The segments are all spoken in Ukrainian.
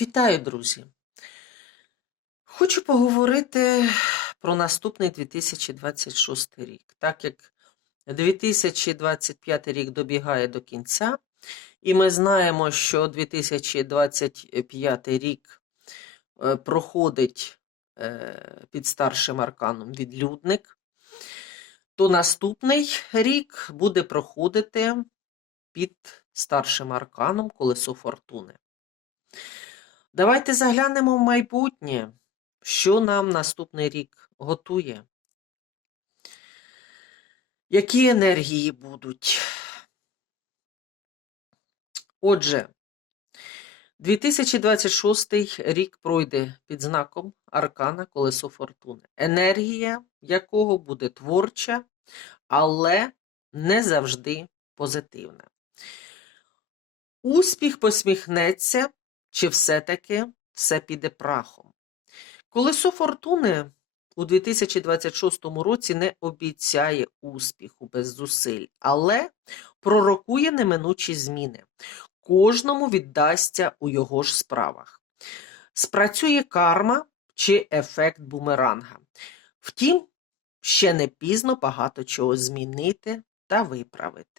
Вітаю, друзі! Хочу поговорити про наступний 2026 рік. Так як 2025 рік добігає до кінця, і ми знаємо, що 2025 рік е, проходить е, під старшим арканом відлюдник, то наступний рік буде проходити під старшим арканом колесо фортуни. Давайте заглянемо в майбутнє, що нам наступний рік готує. Які енергії будуть? Отже, 2026 рік пройде під знаком Аркана Колесо Фортуни, енергія якого буде творча, але не завжди позитивна. Успіх посміхнеться, чи все-таки все піде прахом. Колесо фортуни у 2026 році не обіцяє успіху без зусиль, але пророкує неминучі зміни. Кожному віддасться у його ж справах. Спрацює карма чи ефект бумеранга. Втім, ще не пізно багато чого змінити та виправити.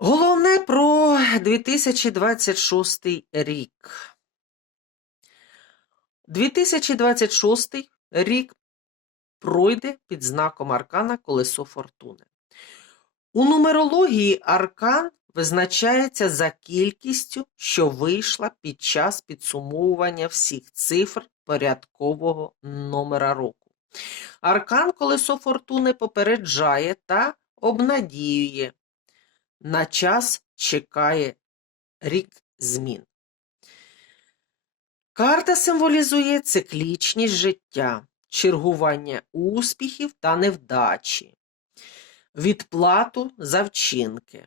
Головне про 2026 рік. 2026 рік пройде під знаком аркана Колесо Фортуни. У нумерології аркан визначається за кількістю, що вийшла під час підсумовування всіх цифр порядкового номера року. Аркан Колесо Фортуни попереджає та обнадіює на час чекає рік змін. Карта символізує циклічність життя, чергування успіхів та невдачі, відплату за вчинки.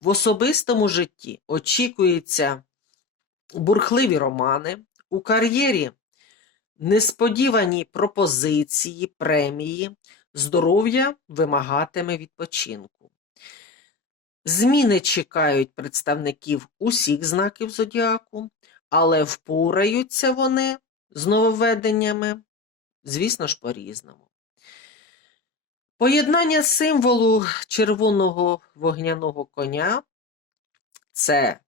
В особистому житті очікуються бурхливі романи, у кар'єрі несподівані пропозиції, премії, здоров'я вимагатиме відпочинку. Зміни чекають представників усіх знаків зодіаку, але впораються вони з нововведеннями, звісно ж, по-різному. Поєднання символу червоного вогняного коня це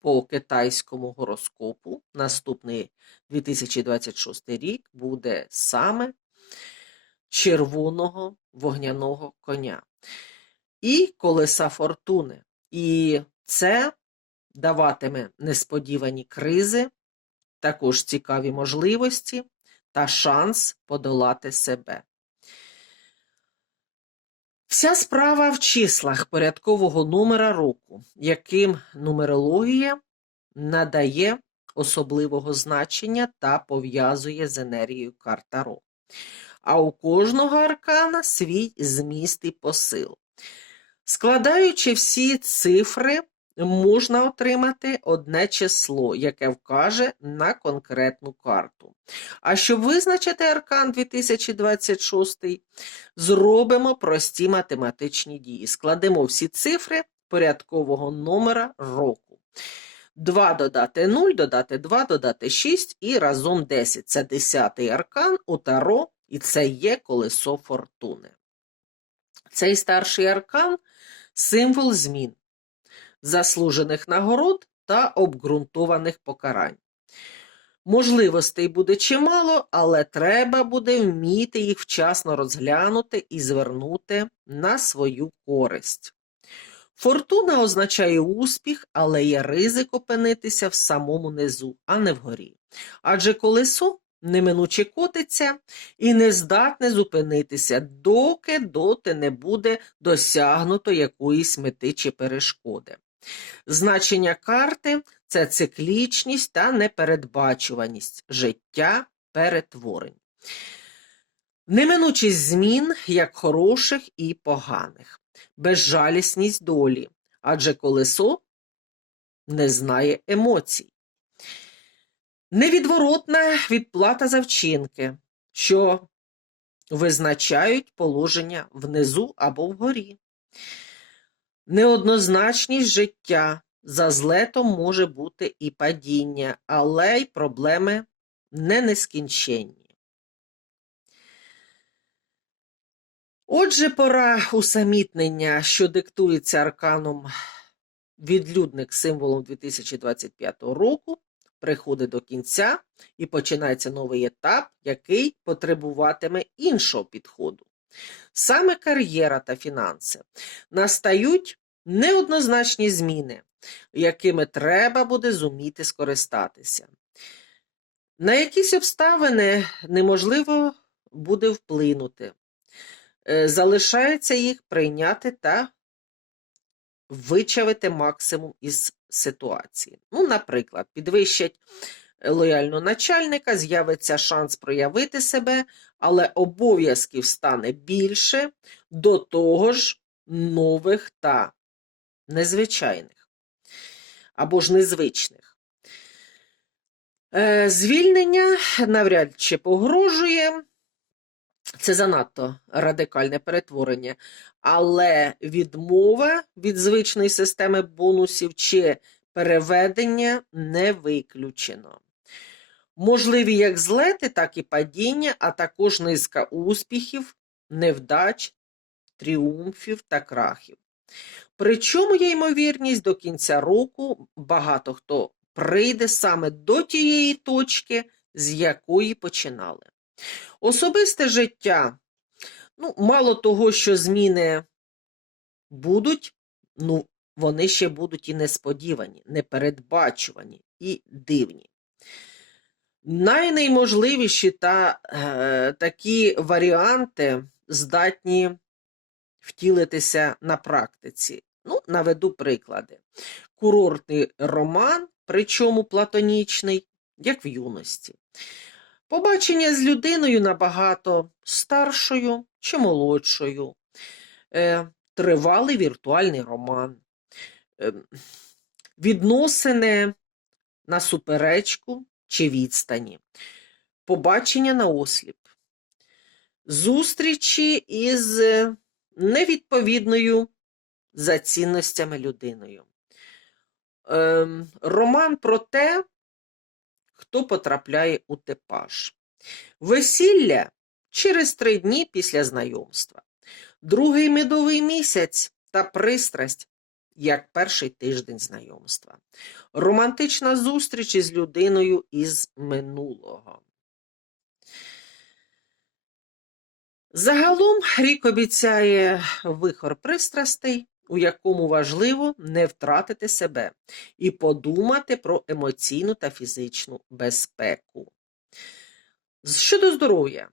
по китайському гороскопу. Наступний 2026 рік буде саме червоного вогняного коня і колеса фортуни. І це даватиме несподівані кризи, також цікаві можливості та шанс подолати себе. Вся справа в числах порядкового номера року, яким нумерологія надає особливого значення та пов'язує з енергією карта А у кожного аркана свій зміст і посил. Складаючи всі цифри, можна отримати одне число, яке вкаже на конкретну карту. А щоб визначити аркан 2026, зробимо прості математичні дії. Складемо всі цифри порядкового номера року. 2 додати 0, додати 2, додати 6 і разом 10. Це 10-й аркан у Таро, і це є колесо фортуни. Цей старший аркан символ змін, заслужених нагород та обґрунтованих покарань. Можливостей буде чимало, але треба буде вміти їх вчасно розглянути і звернути на свою користь. Фортуна означає успіх, але є ризик опинитися в самому низу, а не вгорі. Адже колесо неминуче котиться і не здатне зупинитися, доки доти не буде досягнуто якоїсь мети чи перешкоди. Значення карти це циклічність та непередбачуваність життя перетворень. Неминучість змін як хороших і поганих, безжалісність долі, адже колесо не знає емоцій. Невідворотна відплата за вчинки, що визначають положення внизу або вгорі. Неоднозначність життя, за злетом може бути і падіння, але й проблеми не нескінченні. Отже, пора усамітнення, що диктується арканом відлюдник символом 2025 року, приходить до кінця і починається новий етап, який потребуватиме іншого підходу. Саме кар'єра та фінанси настають неоднозначні зміни, якими треба буде зуміти скористатися. На якісь обставини неможливо буде вплинути. Е, Залишається їх прийняти та вичавити максимум із ситуації. Ну, наприклад, підвищать лояльного начальника, з'явиться шанс проявити себе, але обов'язків стане більше, до того ж нових та незвичайних або ж незвичних. Е, Звільнення навряд чи погрожує. Це занадто радикальне перетворення, але відмова від звичної системи бонусів чи переведення не виключено. Можливі як злети, так і падіння, а також низка успіхів, невдач, тріумфів та крахів. Причому є ймовірність до кінця року багато хто прийде саме до тієї точки, з якої починали. Особисте життя, ну, мало того, що зміни будуть, ну, вони ще будуть і несподівані, непередбачувані і дивні. Найнейможливіші та е, такі варіанти здатні втілитися на практиці. Ну, наведу приклади. Курортний роман, причому платонічний, як в юності. Побачення з людиною набагато старшою чи молодшою, е, тривалий віртуальний роман, е, відносини на суперечку чи відстані, побачення на осліп, зустрічі із е, невідповідною за цінностями людиною. Ем, роман про те, хто потрапляє у типаж. Весілля через три дні після знайомства. Другий медовий місяць та пристрасть як перший тиждень знайомства. Романтична зустріч із людиною із минулого. Загалом рік обіцяє вихор пристрастей, у якому важливо не втратити себе і подумати про емоційну та фізичну безпеку. Щодо здоров'я,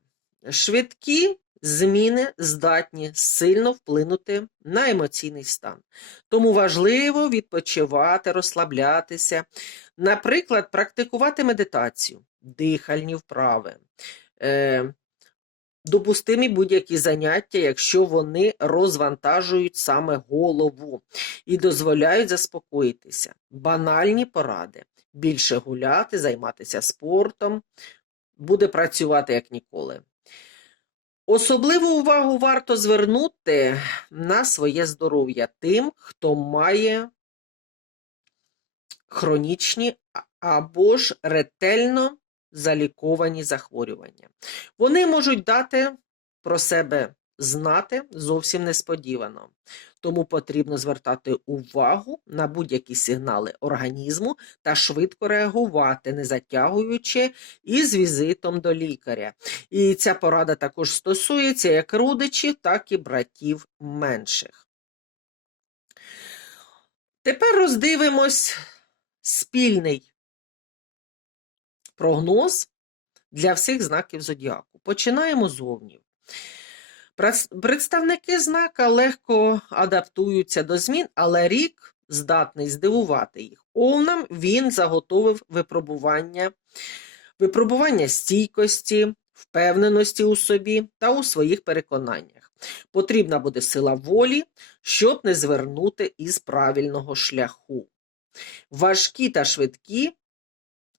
швидкі зміни здатні сильно вплинути на емоційний стан. Тому важливо відпочивати, розслаблятися, наприклад, практикувати медитацію, дихальні вправи. Е, Допустимі будь-які заняття, якщо вони розвантажують саме голову і дозволяють заспокоїтися. Банальні поради. Більше гуляти, займатися спортом, буде працювати як ніколи. Особливу увагу варто звернути на своє здоров'я тим, хто має хронічні або ж ретельно заліковані захворювання. Вони можуть дати про себе знати зовсім несподівано. Тому потрібно звертати увагу на будь-які сигнали організму та швидко реагувати, не затягуючи із візитом до лікаря. І ця порада також стосується як родичів, так і братів менших. Тепер роздивимось спільний прогноз для всіх знаків зодіаку. Починаємо з овнів. Представники знака легко адаптуються до змін, але рік здатний здивувати їх. Овнам він заготовив випробування, випробування стійкості, впевненості у собі та у своїх переконаннях. Потрібна буде сила волі, щоб не звернути із правильного шляху. Важкі та швидкі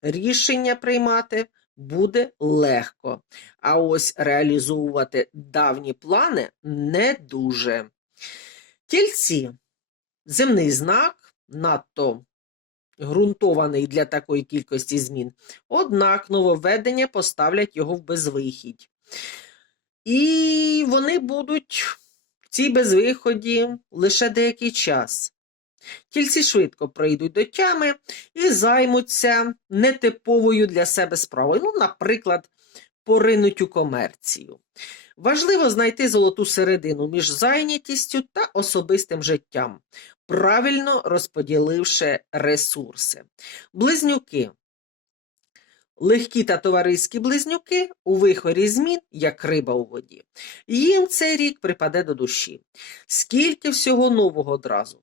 рішення приймати буде легко, а ось реалізовувати давні плани не дуже. Тільці земний знак надто ґрунтований для такої кількості змін. Однак нововведення поставлять його в безвихідь. І вони будуть в цій безвиході лише деякий час. Тільці швидко прийдуть до тями і займуться нетиповою для себе справою. Ну, наприклад, поринуть у комерцію. Важливо знайти золоту середину між зайнятістю та особистим життям, правильно розподіливши ресурси. Близнюки. Легкі та товариські близнюки у вихорі змін, як риба у воді. Їм цей рік припаде до душі. Скільки всього нового одразу.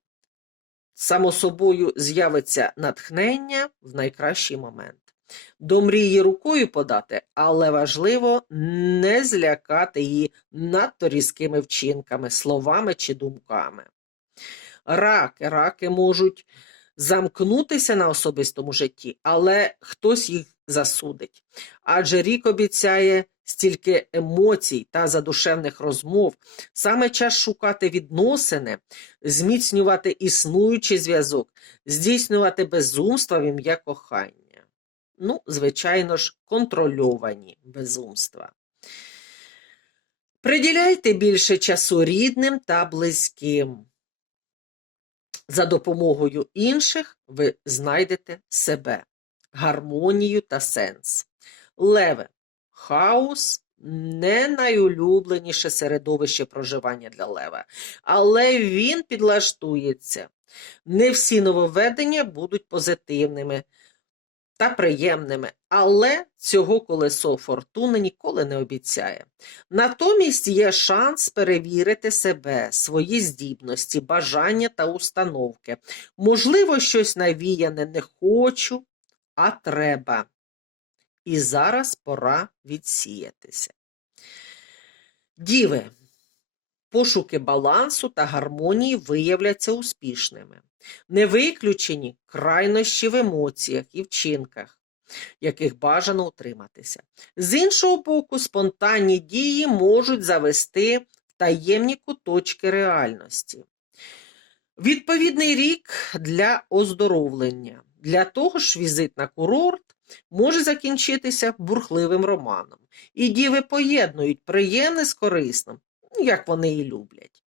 Само собою з'явиться натхнення в найкращий момент. До мрії рукою подати, але важливо не злякати її надто різкими вчинками, словами чи думками. Раки, раки можуть замкнутися на особистому житті, але хтось їх засудить. Адже рік обіцяє стільки емоцій та задушевних розмов, саме час шукати відносини, зміцнювати існуючий зв'язок, здійснювати безумства в ім'я кохання. Ну, звичайно ж, контрольовані безумства. Приділяйте більше часу рідним та близьким. За допомогою інших ви знайдете себе, гармонію та сенс. Леве, хаос не найулюбленіше середовище проживання для лева, але він підлаштується. Не всі нововведення будуть позитивними та приємними, але цього колесо фортуни ніколи не обіцяє. Натомість є шанс перевірити себе, свої здібності, бажання та установки. Можливо, щось навіяне не хочу, а треба. І зараз пора відсіятися. Діви, пошуки балансу та гармонії виявляться успішними. Не виключені крайнощі в емоціях і вчинках, яких бажано утриматися. З іншого боку, спонтанні дії можуть завести в таємні куточки реальності. Відповідний рік для оздоровлення. Для того ж візит на курорт може закінчитися бурхливим романом. І діви поєднують приємне з корисним, як вони і люблять.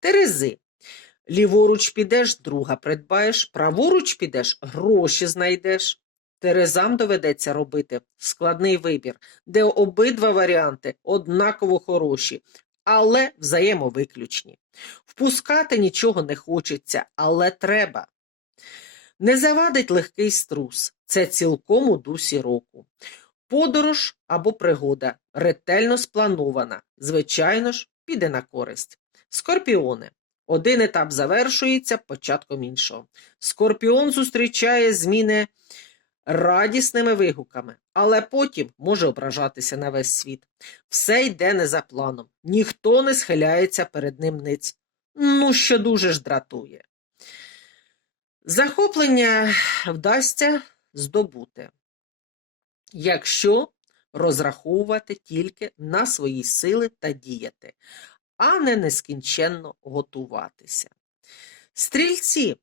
Терези. Ліворуч підеш, друга придбаєш, праворуч підеш, гроші знайдеш. Терезам доведеться робити складний вибір, де обидва варіанти однаково хороші, але взаємовиключні. Впускати нічого не хочеться, але треба. Не завадить легкий струс, це цілком у дусі року. Подорож або пригода ретельно спланована, звичайно ж, піде на користь. Скорпіони. Один етап завершується початком іншого. Скорпіон зустрічає зміни радісними вигуками, але потім може ображатися на весь світ. Все йде не за планом, ніхто не схиляється перед ним ниць. Ну, що дуже ж дратує. Захоплення вдасться здобути, якщо розраховувати тільки на свої сили та діяти, а не нескінченно готуватися. Стрільці.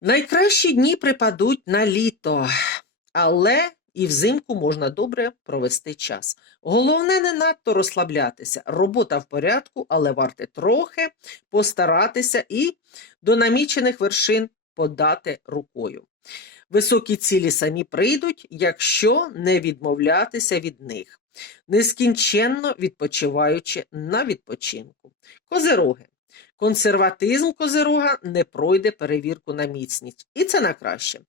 Найкращі дні припадуть на літо, але і взимку можна добре провести час. Головне не надто розслаблятися. Робота в порядку, але варте трохи постаратися і до намічених вершин подати рукою. Високі цілі самі прийдуть, якщо не відмовлятися від них, нескінченно відпочиваючи на відпочинку. Козероги. Консерватизм козирога не пройде перевірку на міцність, і це на краще.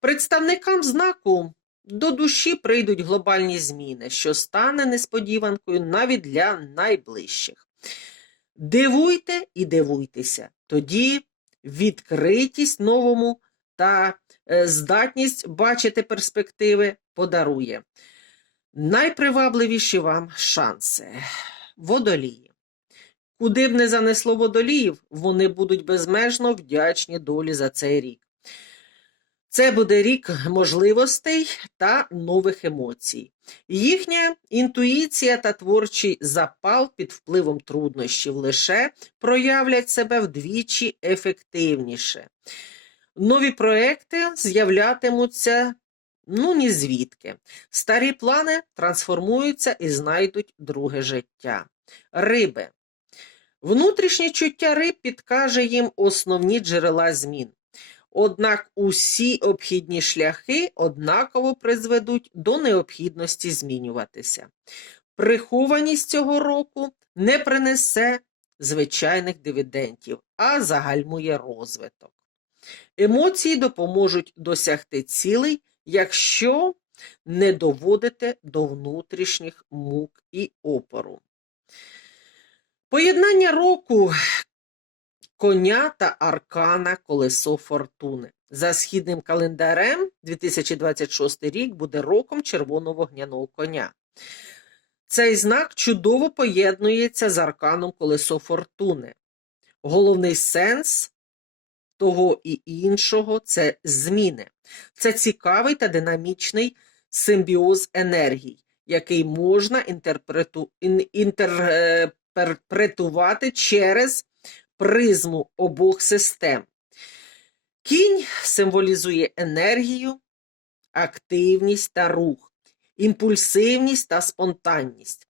Представникам знаку до душі прийдуть глобальні зміни, що стане несподіванкою навіть для найближчих. Дивуйте і дивуйтеся, тоді відкритість новому та е, здатність бачити перспективи подарує. Найпривабливіші вам шанси водолії. Куди б не занесло водоліїв, вони будуть безмежно вдячні долі за цей рік. Це буде рік можливостей та нових емоцій. Їхня інтуїція та творчий запал під впливом труднощів лише проявлять себе вдвічі ефективніше. Нові проекти з'являтимуться ну ні звідки. Старі плани трансформуються і знайдуть друге життя. Риби. Внутрішнє чуття риб підкаже їм основні джерела змін. Однак усі обхідні шляхи однаково призведуть до необхідності змінюватися. Прихованість цього року не принесе звичайних дивідендів, а загальмує розвиток. Емоції допоможуть досягти цілей, якщо не доводите до внутрішніх мук і опору. Поєднання року коня та аркана колесо фортуни. За східним календарем 2026 рік буде роком червоного вогняного коня. Цей знак чудово поєднується з арканом колесо фортуни. Головний сенс того і іншого це зміни. Це цікавий та динамічний симбіоз енергій, який можна інтерпрету... інтерпретувати через призму обох систем. Кінь символізує енергію, активність та рух, імпульсивність та спонтанність.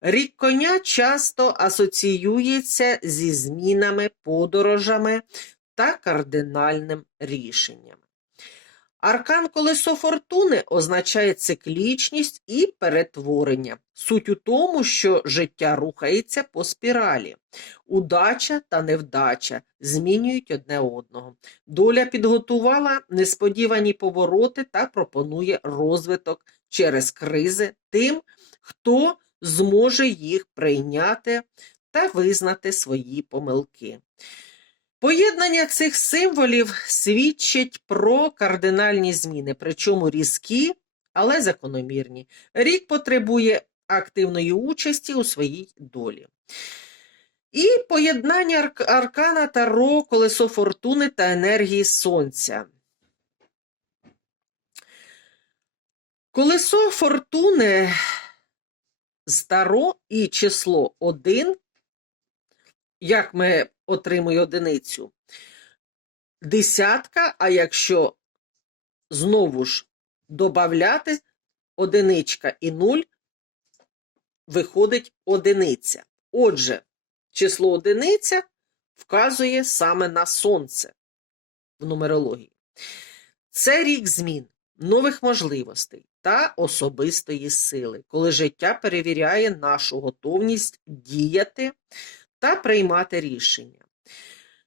Рік коня часто асоціюється зі змінами, подорожами та кардинальним рішенням. Аркан колесо фортуни означає циклічність і перетворення. Суть у тому, що життя рухається по спіралі. Удача та невдача змінюють одне одного. Доля підготувала несподівані повороти та пропонує розвиток через кризи тим, хто зможе їх прийняти та визнати свої помилки. Поєднання цих символів свідчить про кардинальні зміни, причому різкі, але закономірні. Рік потребує активної участі у своїй долі. І поєднання арк- аркана Таро, колесо фортуни та енергії сонця. Колесо фортуни з Таро і число 1 як ми отримуємо одиницю? Десятка, а якщо знову ж додати одиничка і нуль, виходить одиниця. Отже, число одиниця вказує саме на сонце в нумерології. Це рік змін, нових можливостей та особистої сили, коли життя перевіряє нашу готовність діяти та приймати рішення.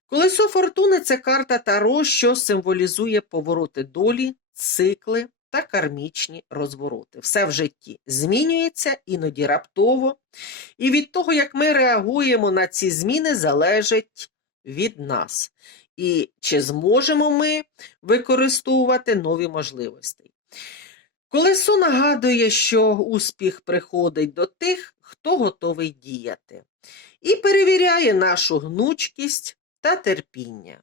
Колесо фортуни це карта Таро, що символізує повороти долі, цикли та кармічні розвороти. Все в житті змінюється іноді раптово, і від того, як ми реагуємо на ці зміни, залежить від нас. І чи зможемо ми використовувати нові можливості. Колесо нагадує, що успіх приходить до тих, хто готовий діяти і перевіряє нашу гнучкість та терпіння.